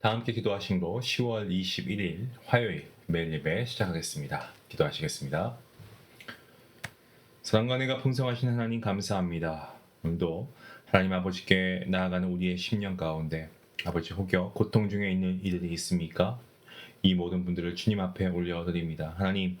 다 함께 기도하심으로 10월 21일 화요일 매일 예배 시작하겠습니다. 기도하시겠습니다. 사랑과 은혜가 풍성하신 하나님 감사합니다. 오늘도 하나님 아버지께 나아가는 우리의 심령 가운데 아버지 혹여 고통 중에 있는 이들이 있습니까? 이 모든 분들을 주님 앞에 올려드립니다. 하나님,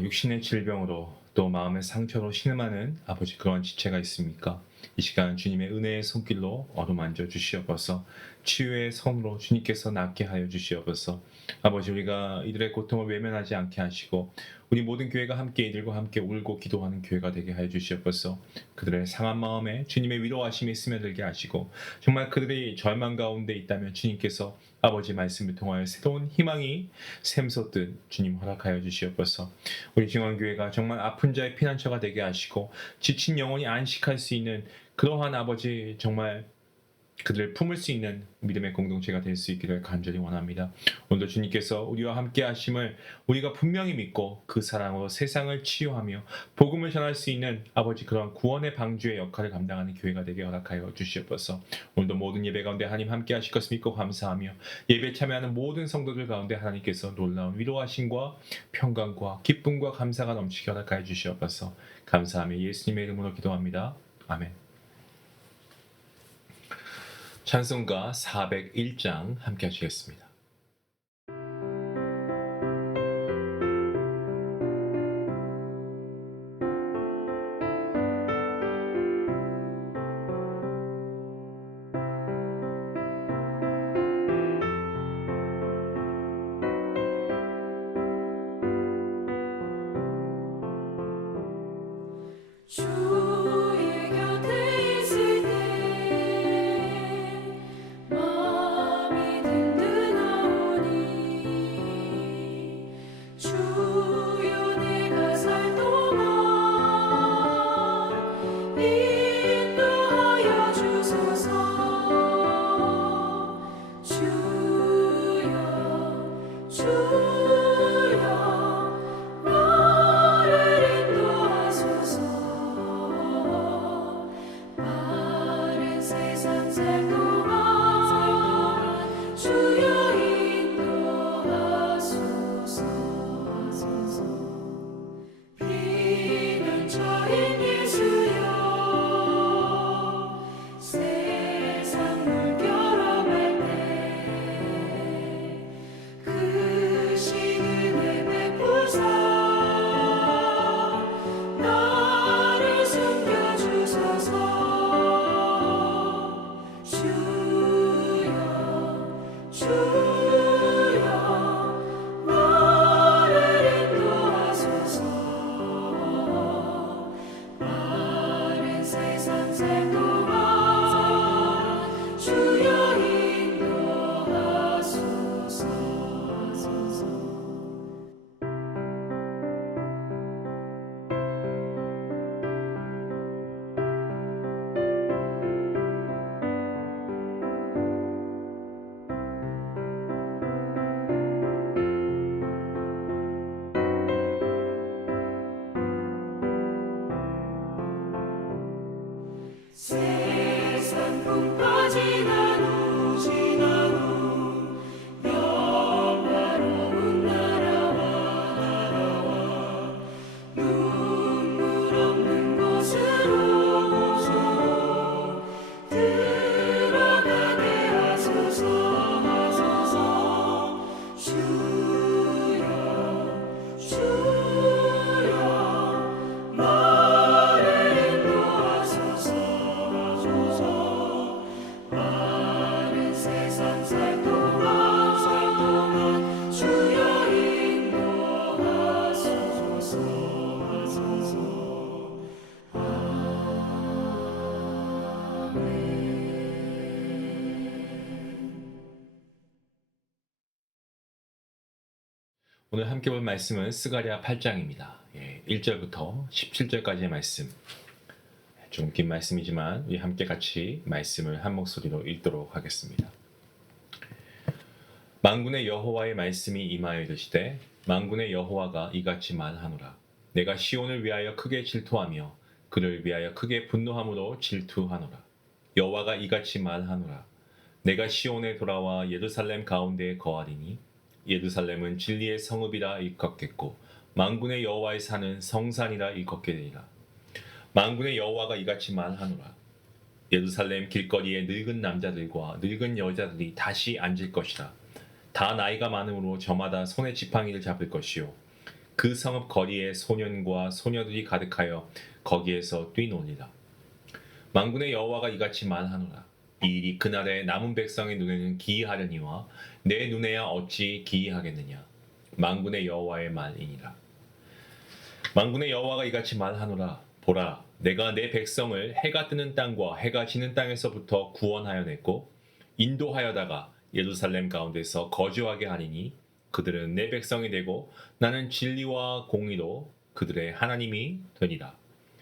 육신의 질병으로 또 마음의 상처로 신음하는 아버지 그런 지체가 있습니까? 이 시간 주님의 은혜의 손길로 어루만져 주시옵소서. 치유의 손으로 주님께서 낫게 하여 주시옵소서. 아버지, 우리가 이들의 고통을 외면하지 않게 하시고 우리 모든 교회가 함께 이들과 함께 울고 기도하는 교회가 되게 하여 주시옵소서. 그들의 상한 마음에 주님의 위로하심이 스며들게 하시고 정말 그들이 절망 가운데 있다면 주님께서 아버지 말씀을 통하여 새로운 희망이 샘솟듯 주님 허락하여 주시옵소서. 우리 중앙교회가 정말 아픈 자의 피난처가 되게 하시고 지친 영혼이 안식할 수 있는 그러한 아버지 정말 그들을 품을 수 있는 믿음의 공동체가 될 수 있기를 간절히 원합니다. 오늘도 주님께서 우리와 함께 하심을 우리가 분명히 믿고 그 사랑으로 세상을 치유하며 복음을 전할 수 있는 아버지 그런 구원의 방주의 역할을 감당하는 교회가 되게 허락하여 주시옵소서. 오늘도 모든 예배 가운데 하나님 함께 하실 것을 믿고 감사하며 예배 참여하는 모든 성도들 가운데 하나님께서 놀라운 위로하심과 평강과 기쁨과 감사가 넘치게 허락하여 주시옵소서. 감사하며 예수님의 이름으로 기도합니다. 아멘. 찬송가 401장 함께 하시겠습니다. 주의 곁에 있을 때 마음이 든든하오니 주여 내가 살 동안 인도하여 주소서. 주여 나를 인도하소서. 바른 세상 살 동안 주여 인도하소서. 피난처인 예수여 세상 물결어갈 때 크신 은혜 베푸사 나를 숨겨주소서. 주여 나를 인도하소서. 바른 세상 살 동안 주여 인도하소서. 세상 풍파 지난 후 영화로운 나라와 눈물 없는 곳으로 들어가게 하소서. 주여 나를 인도하소서. 바른 세상 살 동안 주여 인도하소서. 오늘 함께 볼 말씀은 스가랴 8장입니다. 1절부터 17절까지의 말씀. 좀 긴 말씀이지만 우리 함께 같이 말씀을 한 목소리로 읽도록 하겠습니다. 만군의 여호와의 말씀이 임하여 이르시되 만군의 여호와가 이같이 말하노라. 내가 시온을 위하여 크게 질투하며 그를 위하여 크게 분노함으로 질투하노라. 여호와가 이같이 말하노라. 내가 시온에 돌아와 예루살렘 가운데에 거하리니 예루살렘은 진리의 성읍이라 일컫겠고 만군의 여호와의 산은 성산이라 일컫게 되리라. 만군의 여호와가 이같이 말하노라. 예루살렘 길거리에 늙은 남자들과 늙은 여자들이 다시 앉을 것이라. 다 나이가 많음으로 저마다 손에 지팡이를 잡을 것이요 그 성읍 거리에 소년과 소녀들이 가득하여 거기에서 뛰노니라. 만군의 여호와가 이같이 말하노라. 이 일이 그날에 남은 백성의 눈에는 기이하려니와 내 눈에야 어찌 기이하겠느냐. 만군의 여호와의 말이니라. 만군의 여호와가 이같이 말하노라. 보라, 내가 내 백성을 해가 뜨는 땅과 해가 지는 땅에서부터 구원하여 냈고 인도하여다가 예루살렘 가운데서 거주하게 하리니 그들은 내 백성이 되고 나는 진리와 공의로 그들의 하나님이 되리라.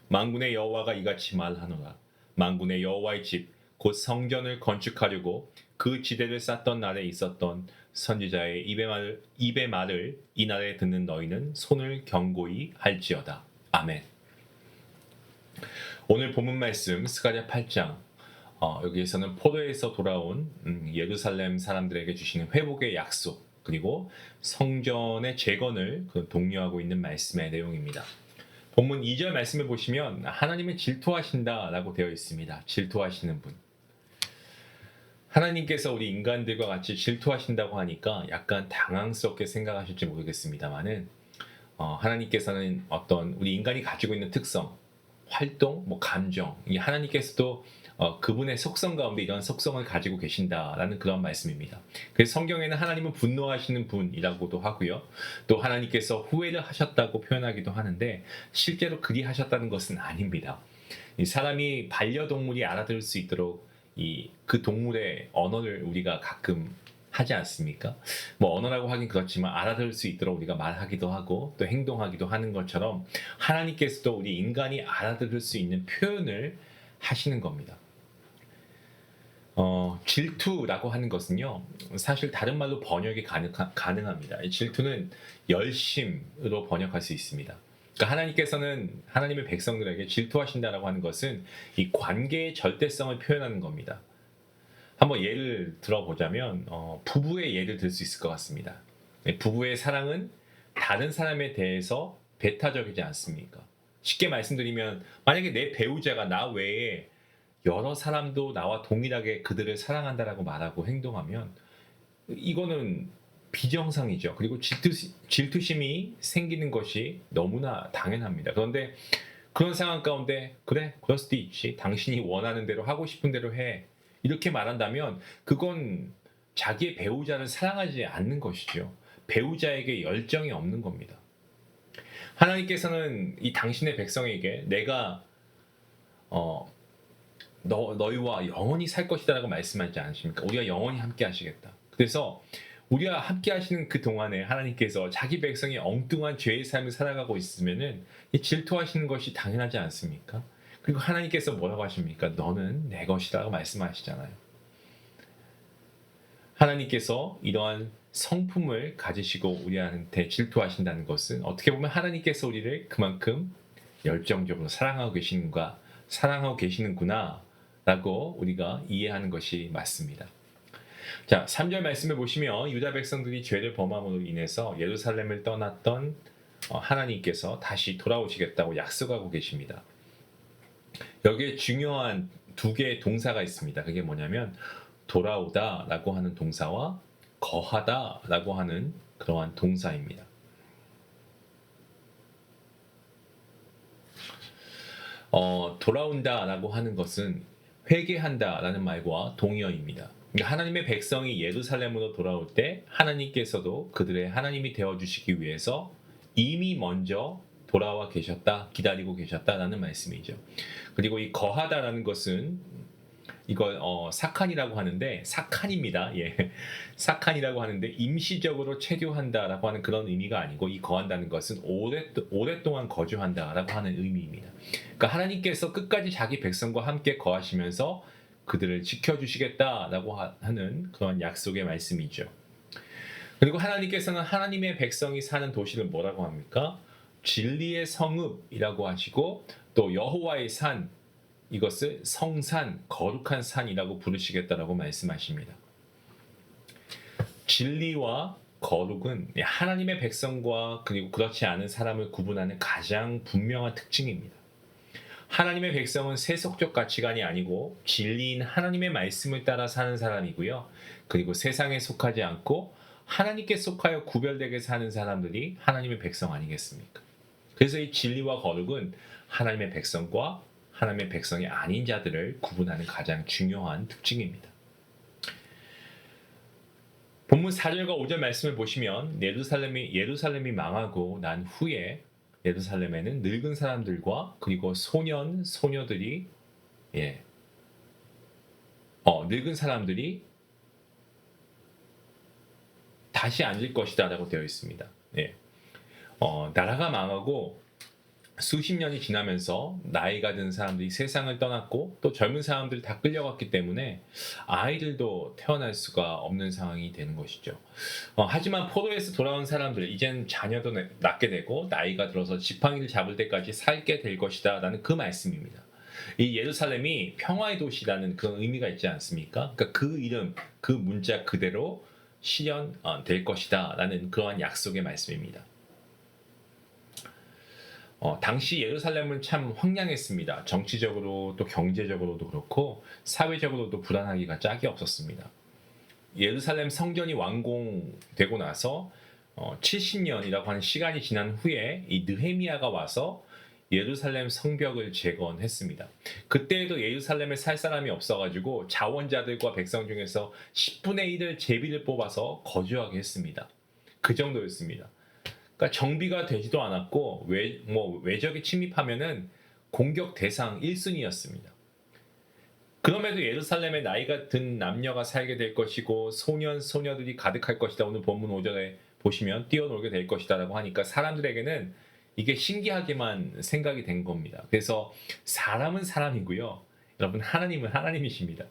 만군의 여호와가 이같이 말하노라. 만군의 여호와의 집 곧 성전을 건축하려고 그 지대를 쌓던 날에 있었던 선지자의 입의 말을 이 날에 듣는 너희는 손을 경고히 할지어다. 아멘. 오늘 본문 말씀 스가랴 8장 여기에서는 포로에서 돌아온 예루살렘 사람들에게 주시는 회복의 약속 그리고 성전의 재건을 독려하고 있는 말씀의 내용입니다. 본문 2절 말씀을 보시면 하나님은 질투하신다라고 되어 있습니다. 질투하시는 분. 하나님께서 우리 인간들과 같이 질투하신다고 하니까 약간 당황스럽게 생각하실지 모르겠습니다만은 하나님께서는 어떤 우리 인간이 가지고 있는 특성, 활동, 감정, 이 하나님께서도 그분의 속성 가운데 이런 속성을 가지고 계신다라는 그런 말씀입니다. 그래서 성경에는 하나님은 분노하시는 분이라고도 하고요. 또 하나님께서 후회를 하셨다고 표현하기도 하는데 실제로 그리하셨다는 것은 아닙니다. 이 사람이 반려동물이 알아들을 수 있도록 그 동물의 언어를 우리가 가끔 하지 않습니까? 언어라고 하긴 그렇지만 알아들을 수 있도록 우리가 말하기도 하고 또 행동하기도 하는 것처럼 하나님께서도 우리 인간이 알아들을 수 있는 표현을 하시는 겁니다. 질투라고 하는 것은요, 사실 다른 말로 번역이 가능합니다. 질투는 열심으로 번역할 수 있습니다. 그러니까 하나님께서는 하나님의 백성들에게 질투하신다라고 하는 것은 이 관계의 절대성을 표현하는 겁니다. 한번 예를 들어보자면 부부의 예를 들 수 있을 것 같습니다. 부부의 사랑은 다른 사람에 대해서 배타적이지 않습니까? 쉽게 말씀드리면 만약에 내 배우자가 나 외에 여러 사람도 나와 동일하게 그들을 사랑한다라고 말하고 행동하면 이거는 비정상이죠. 그리고 질투심이 생기는 것이 너무나 당연합니다. 그런데 그런 상황 가운데 그래, 그럴 수도 있지. 당신이 원하는 대로 하고 싶은 대로 해. 이렇게 말한다면 그건 자기의 배우자를 사랑하지 않는 것이죠. 배우자에게 열정이 없는 겁니다. 하나님께서는 이 당신의 백성에게 내가 너희와 영원히 살 것이다라고 말씀하지 않으십니까? 우리가 영원히 함께 하시겠다. 그래서 우리가 함께 하시는 그 동안에 하나님께서 자기 백성이 엉뚱한 죄의 삶을 살아가고 있으면은 질투하시는 것이 당연하지 않습니까? 그리고 하나님께서 뭐라고 하십니까? 너는 내 것이라고 말씀하시잖아요. 하나님께서 이러한 성품을 가지시고 우리한테 질투하신다는 것은 어떻게 보면 하나님께서 우리를 그만큼 열정적으로 사랑하고 계시는구나 라고 우리가 이해하는 것이 맞습니다. 자, 3절 말씀을 보시면 유다 백성들이 죄를 범함으로 인해서 예루살렘을 떠났던 하나님께서 다시 돌아오시겠다고 약속하고 계십니다. 여기에 중요한 두 개의 동사가 있습니다. 그게 뭐냐면 돌아오다 라고 하는 동사와 거하다 라고 하는 그러한 동사입니다. 돌아온다 라고 하는 것은 회개한다 라는 말과 동의어입니다. 그러니까 하나님의 백성이 예루살렘으로 돌아올 때 하나님께서도 그들의 하나님이 되어주시기 위해서 이미 먼저 돌아와 계셨다, 기다리고 계셨다라는 말씀이죠. 그리고 이 거하다라는 것은 이걸 사칸이라고 하는데 사칸입니다. 예, 사칸이라고 하는데 임시적으로 체류한다라고 하는 그런 의미가 아니고 이 거한다는 것은 오랫동안 거주한다라고 하는 의미입니다. 그러니까 하나님께서 끝까지 자기 백성과 함께 거하시면서 그들을 지켜주시겠다라고 하는 그런 약속의 말씀이죠. 그리고 하나님께서는 하나님의 백성이 사는 도시를 뭐라고 합니까? 진리의 성읍이라고 하시고 또 여호와의 산, 이것을 성산, 거룩한 산이라고 부르시겠다라고 말씀하십니다. 진리와 거룩은 하나님의 백성과 그리고 그렇지 않은 사람을 구분하는 가장 분명한 특징입니다. 하나님의 백성은 세속적 가치관이 아니고 진리인 하나님의 말씀을 따라 사는 사람이고요. 그리고 세상에 속하지 않고 하나님께 속하여 구별되게 사는 사람들이 하나님의 백성 아니겠습니까? 그래서 이 진리와 거룩은 하나님의 백성과 하나님의 백성이 아닌 자들을 구분하는 가장 중요한 특징입니다. 본문 4절과 5절 말씀을 보시면 예루살렘이 망하고 난 후에 예루살렘에는 늙은 사람들과 그리고 소녀들이 늙은 사람들이 다시 앉을 것이다라고 되어 있습니다. 나라가 망하고 수십 년이 지나면서 나이가 든 사람들이 세상을 떠났고 또 젊은 사람들이 다 끌려갔기 때문에 아이들도 태어날 수가 없는 상황이 되는 것이죠. 하지만 포로에서 돌아온 사람들 이젠 자녀도 낳게 되고 나이가 들어서 지팡이를 잡을 때까지 살게 될 것이다 라는 그 말씀입니다. 이 예루살렘이 평화의 도시라는 그런 의미가 있지 않습니까? 그러니까 그 이름, 그 문자 그대로 실현될 것이다 라는 그러한 약속의 말씀입니다. 당시 예루살렘은 참 황량했습니다. 정치적으로 또 경제적으로도 그렇고 사회적으로도 불안하기가 짝이 없었습니다. 예루살렘 성전이 완공되고 나서 70년이라고 하는 시간이 지난 후에 이 느헤미야가 와서 예루살렘 성벽을 재건했습니다. 그때에도 예루살렘에 살 사람이 없어가지고 자원자들과 백성 중에서 10분의 1을 제비를 뽑아서 거주하게 했습니다. 그 정도였습니다. 그러니까 정비가 되지도 않았고 외적이 침입하면은 공격 대상 1순위였습니다. 그럼에도 예루살렘에 나이가 든 남녀가 살게 될 것이고 소년들이 가득할 것이다. 오늘 본문 5절에 보시면 뛰어놀게 될 것이다라고 하니까 사람들에게는 이게 신기하게만 생각이 된 겁니다. 그래서 사람은 사람이고요. 여러분 하나님은 하나님이십니다.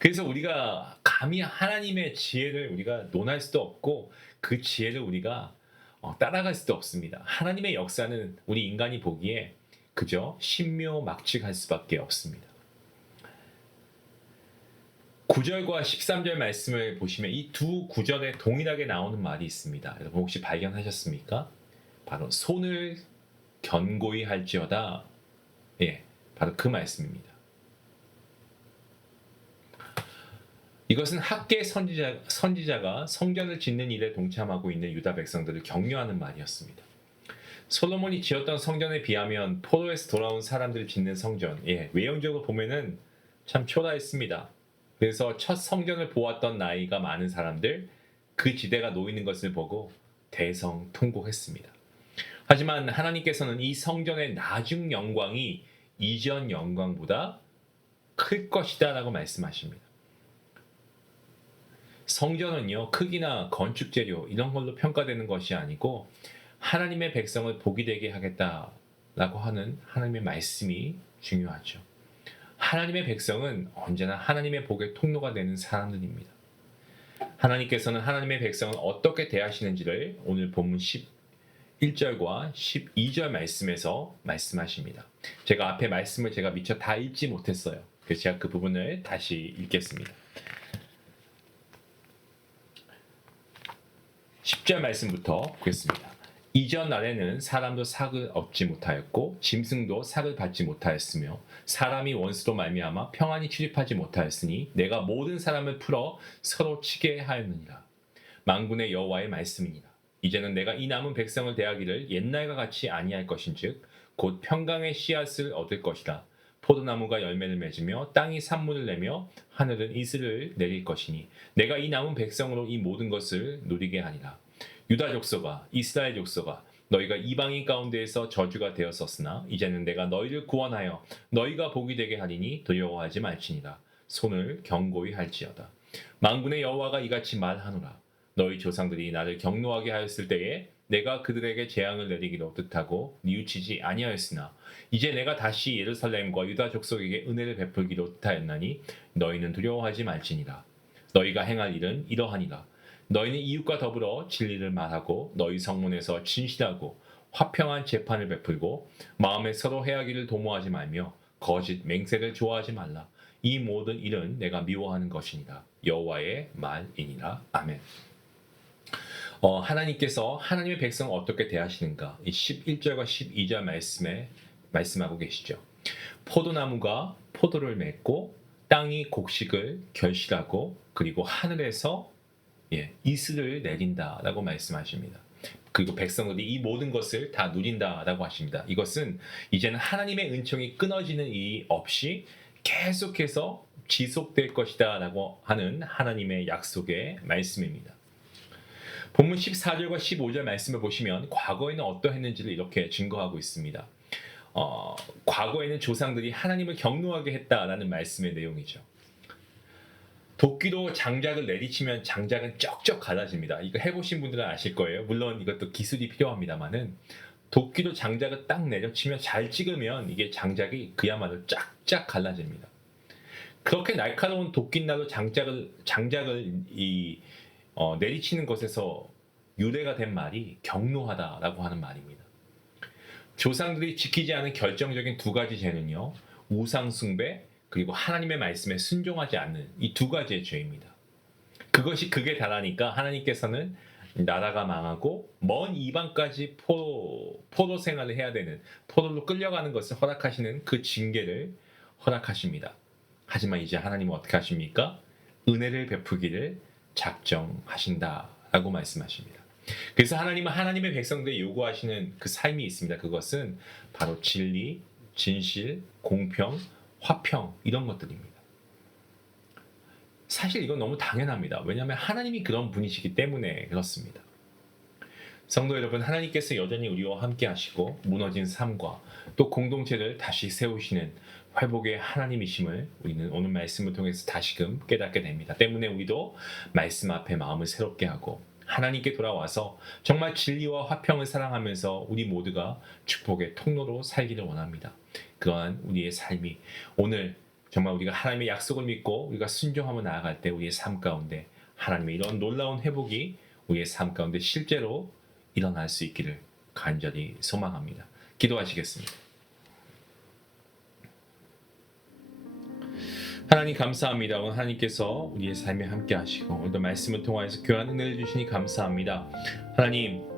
그래서 우리가 감히 하나님의 지혜를 우리가 논할 수도 없고 그 지혜를 우리가 따라갈 수도 없습니다. 하나님의 역사는 우리 인간이 보기에 그저 신묘막측할 수밖에 없습니다. 9절과 13절 말씀을 보시면 이 두 구절에 동일하게 나오는 말이 있습니다. 여러분 혹시 발견하셨습니까? 바로 손을 견고히 할지어다. 바로 그 말씀입니다. 이것은 학계 선지자가 성전을 짓는 일에 동참하고 있는 유다 백성들을 격려하는 말이었습니다. 솔로몬이 지었던 성전에 비하면 포로에서 돌아온 사람들이 짓는 성전, 외형적으로 보면은 참 초라했습니다. 그래서 첫 성전을 보았던 나이가 많은 사람들, 그 지대가 놓이는 것을 보고 대성통곡했습니다. 하지만 하나님께서는 이 성전의 나중 영광이 이전 영광보다 클 것이다 라고 말씀하십니다. 성전은요, 크기나 건축 재료 이런 걸로 평가되는 것이 아니고 하나님의 백성을 복이 되게 하겠다라고 하는 하나님의 말씀이 중요하죠. 하나님의 백성은 언제나 하나님의 복의 통로가 되는 사람들입니다. 하나님께서는 하나님의 백성을 어떻게 대하시는지를 오늘 본문 11절과 12절 말씀에서 말씀하십니다. 제가 앞에 말씀을 제가 미처 다 읽지 못했어요. 그래서 제가 그 부분을 다시 읽겠습니다. 10절 말씀부터 보겠습니다. 이전 날에는 사람도 삭을 얻지 못하였고 짐승도 삭을 받지 못하였으며 사람이 원수로 말미암아 평안히 출입하지 못하였으니 내가 모든 사람을 풀어 서로 치게 하였느니라. 만군의 여호와의 말씀이니라. 이제는 내가 이 남은 백성을 대하기를 옛날과 같이 아니할 것인즉 곧 평강의 씨앗을 얻을 것이다. 포도나무가 열매를 맺으며 땅이 산물을 내며 하늘은 이슬을 내릴 것이니 내가 이 남은 백성으로 이 모든 것을 누리게 하리라. 유다 족속아 이스라엘 족속아 너희가 이방인 가운데에서 저주가 되었었으나 이제는 내가 너희를 구원하여 너희가 복이 되게 하리니 두려워하지 말지니라. 손을 견고히 할지어다. 만군의 여호와가 이같이 말하노라. 너희 조상들이 나를 경노하게 하였을 때에 내가 그들에게 재앙을 내리기로 뜻하고 뉘우치지 아니하였으나 이제 내가 다시 예루살렘과 유다 족속에게 은혜를 베풀기로 뜻하였나니 너희는 두려워하지 말지니라. 너희가 행할 일은 이러하니라. 너희는 이웃과 더불어 진리를 말하고 너희 성문에서 진실하고 화평한 재판을 베풀고 마음에 서로 해하기를 도모하지 말며 거짓, 맹세를 좋아하지 말라. 이 모든 일은 내가 미워하는 것이니라. 여호와의 말이니라. 아멘. 하나님께서 하나님의 백성을 어떻게 대하시는가? 이 11절과 12절 말씀에 말씀하고 계시죠. 포도나무가 포도를 맺고 땅이 곡식을 결실하고 그리고 하늘에서 이슬을 내린다라고 말씀하십니다. 그리고 백성들이 이 모든 것을 다 누린다라고 하십니다. 이것은 이제는 하나님의 은총이 끊어지는 일이 없이 계속해서 지속될 것이다라고 하는 하나님의 약속의 말씀입니다. 본문 14절과 15절 말씀을 보시면 과거에는 어떠했는지를 이렇게 증거하고 있습니다. 과거에는 조상들이 하나님을 경노하게 했다라는 말씀의 내용이죠. 도끼로 장작을 내리치면 장작은 쩍쩍 갈라집니다. 이거 해보신 분들은 아실 거예요. 물론 이것도 기술이 필요합니다만은 도끼로 장작을 딱 내려치면 잘 찍으면 이게 장작이 그야말로 쫙쫙 갈라집니다. 그렇게 날카로운 도끼날로 장작을 내리치는 것에서 유래가 된 말이 경노하다라고 하는 말입니다. 조상들이 지키지 않은 결정적인 두 가지 죄는요, 우상 숭배 그리고 하나님의 말씀에 순종하지 않는 이 두 가지의 죄입니다. 그게 다라니까 하나님께서는 나라가 망하고 먼 이방까지 포로 생활을 해야 되는, 포로로 끌려가는 것을 허락하시는 그 징계를 허락하십니다. 하지만 이제 하나님은 어떻게 하십니까? 은혜를 베푸기를 작정하신다라고 말씀하십니다. 그래서 하나님은 하나님의 백성들이 요구하시는 그 삶이 있습니다. 그것은 바로 진리, 진실, 공평, 화평 이런 것들입니다. 사실 이건 너무 당연합니다. 왜냐하면 하나님이 그런 분이시기 때문에 그렇습니다. 성도 여러분, 하나님께서 여전히 우리와 함께 하시고 무너진 삶과 또 공동체를 다시 세우시는 회복의 하나님이심을 우리는 오늘 말씀을 통해서 다시금 깨닫게 됩니다. 때문에 우리도 말씀 앞에 마음을 새롭게 하고 하나님께 돌아와서 정말 진리와 화평을 사랑하면서 우리 모두가 축복의 통로로 살기를 원합니다. 그러한 우리의 삶이 오늘 정말 우리가 하나님의 약속을 믿고 우리가 순종하며 나아갈 때 우리의 삶 가운데 하나님의 이런 놀라운 회복이 우리의 삶 가운데 실제로 일어날 수 있기를 간절히 소망합니다. 기도하시겠습니다. 하나님 감사합니다. 오늘 하나님께서 우리의 삶에 함께 하시고 오늘도 말씀을 통하여서 교환 은혜를 주시니 감사합니다. 하나님,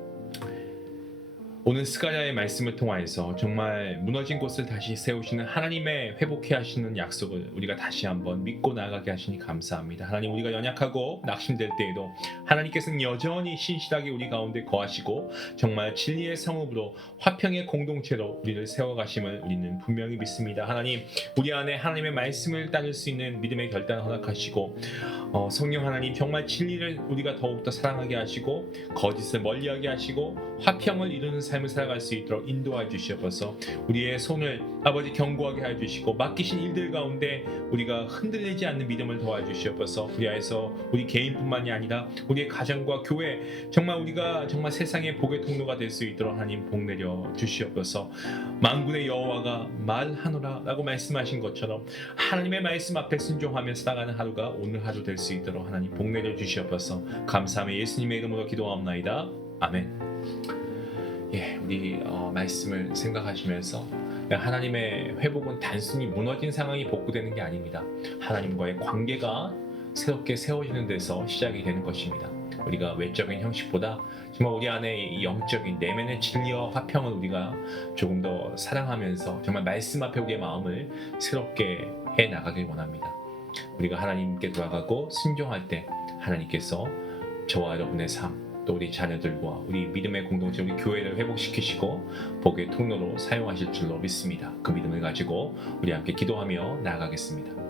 오늘 스가랴의 말씀을 통하여서 정말 무너진 곳을 다시 세우시는 하나님의 회복해 하시는 약속을 우리가 다시 한번 믿고 나아가게 하시니 감사합니다. 하나님, 우리가 연약하고 낙심될 때에도 하나님께서는 여전히 신실하게 우리 가운데 거하시고 정말 진리의 성읍으로 화평의 공동체로 우리를 세워가심을 우리는 분명히 믿습니다. 하나님, 우리 안에 하나님의 말씀을 따를 수 있는 믿음의 결단을 허락하시고 성령 하나님, 정말 진리를 우리가 더욱더 사랑하게 하시고 거짓을 멀리하게 하시고 화평을 이루는 삶을 살아갈 수 있도록 인도하여 주시옵소서. 우리의 손을 아버지 견고하게 하여 주시고 맡기신 일들 가운데 우리가 흔들리지 않는 믿음을 도와 주시옵소서. 우리 안에서 우리 개인뿐만이 아니라 우리의 가정과 교회, 정말 우리가 정말 세상의 복의 통로가 될 수 있도록 하나님 복 내려 주시옵소서. 만군의 여호와가 말하노라 라고 말씀하신 것처럼 하나님의 말씀 앞에 순종하며 살아가는 하루가 오늘 하루 될 수 있도록 하나님 복 내려 주시옵소서. 감사하며 예수님의 이름으로 기도하옵나이다. 아멘. 우리 말씀을 생각하시면서 하나님의 회복은 단순히 무너진 상황이 복구되는 게 아닙니다. 하나님과의 관계가 새롭게 세워지는 데서 시작이 되는 것입니다. 우리가 외적인 형식보다 정말 우리 안에 이 영적인 내면의 진리와 화평을 우리가 조금 더 사랑하면서 정말 말씀 앞에 우리의 마음을 새롭게 해 나가길 원합니다. 우리가 하나님께 돌아가고 순종할 때 하나님께서 저와 여러분의 삶, 또 우리 자녀들과 우리 믿음의 공동체, 우리 교회를 회복시키시고 복의 통로로 사용하실 줄로 믿습니다. 그 믿음을 가지고 우리 함께 기도하며 나아가겠습니다.